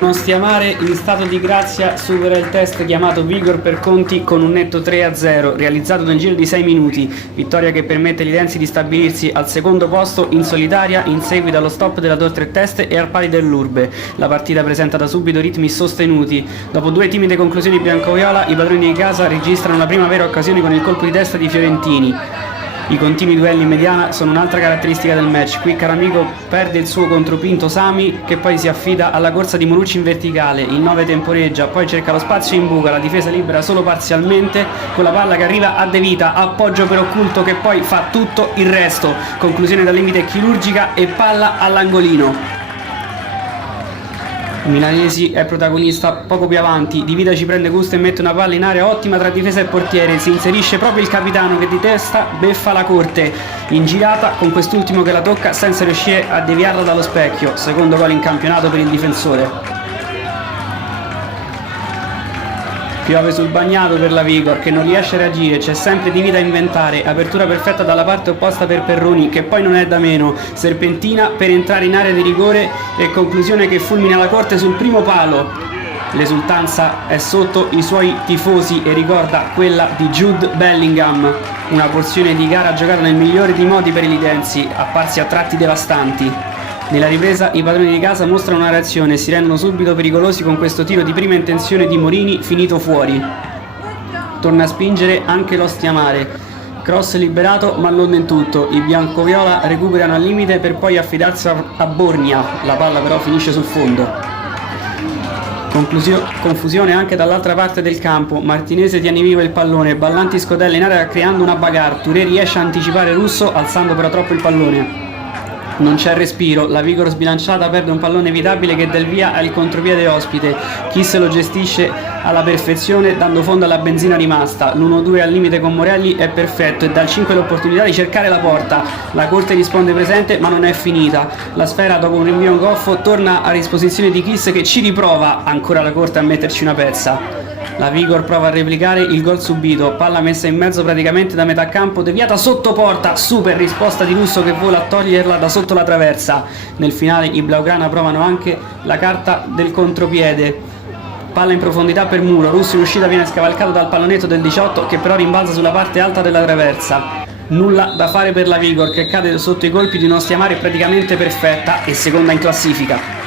Non stiamare in stato di grazia supera il test chiamato Vigor per Conti con un netto 3-0 realizzato nel giro di 6 minuti, vittoria che permette agli Lenzi di stabilirsi al secondo posto in solitaria in seguito allo stop della Tor Tre Teste e al pari dell'Urbe. La partita presenta da subito ritmi sostenuti. Dopo due timide conclusioni biancoviola, i padroni di casa registrano la prima vera occasione con il colpo di testa di Fiorentini. I continui duelli in mediana sono un'altra caratteristica del match. Qui Caramico perde il suo contropinto Sami, che poi si affida alla corsa di Morucci in verticale. Il 9 temporeggia, poi cerca lo spazio in buca, la difesa libera solo parzialmente, con la palla che arriva a De Vita, appoggio per Occulto che poi fa tutto il resto. Conclusione dal limite chirurgica e palla all'angolino. Milanesi è protagonista poco più avanti, Di Vita ci prende gusto e mette una palla in area ottima tra difesa e portiere, si inserisce proprio il capitano che di testa beffa la corte in girata, con quest'ultimo che la tocca senza riuscire a deviarla dallo specchio. Secondo gol in campionato per il difensore. Piove sul bagnato per la Vigor che non riesce a reagire, c'è sempre Di Vita a inventare, apertura perfetta dalla parte opposta per Perroni che poi non è da meno, serpentina per entrare in area di rigore e conclusione che fulmina la corte sul primo palo. L'esultanza è sotto i suoi tifosi e ricorda quella di Jude Bellingham, una porzione di gara giocata nel migliore dei modi per i lidensi, apparsi a tratti devastanti. Nella ripresa i padroni di casa mostrano una reazione e si rendono subito pericolosi con questo tiro di prima intenzione di Morini finito fuori. Torna a spingere anche lo Stiamare, cross liberato ma non del tutto, i biancoviola recuperano al limite per poi affidarsi a Borgna, la palla però finisce sul fondo. Confusione anche dall'altra parte del campo, Martinese tiene vivo il pallone, Ballanti scodella in area creando una bagarre, Touré riesce a anticipare Russo alzando però troppo il pallone. Non c'è respiro, la Vigor sbilanciata perde un pallone evitabile che dà il via al contropiede ospite. Chi se lo gestisce alla perfezione dando fondo alla benzina rimasta. L'1-2 al limite con Morelli è perfetto e dà al 5 l'opportunità di cercare la porta. La corte risponde presente ma non è finita. La sfera dopo un rinvio in goffo torna a disposizione di Kiss che ci riprova ancora la corte a metterci una pezza. La Vigor prova a replicare il gol subito, palla messa in mezzo praticamente da metà campo, deviata sotto porta, super risposta di Russo che vola a toglierla da sotto la traversa. Nel finale i Blaugrana provano anche la carta del contropiede. Palla in profondità per Muro, Russo in uscita viene scavalcato dal pallonetto del 18 che però rimbalza sulla parte alta della traversa. Nulla da fare per la Vigor che cade sotto i colpi di uno Stiamare praticamente perfetta e seconda in classifica.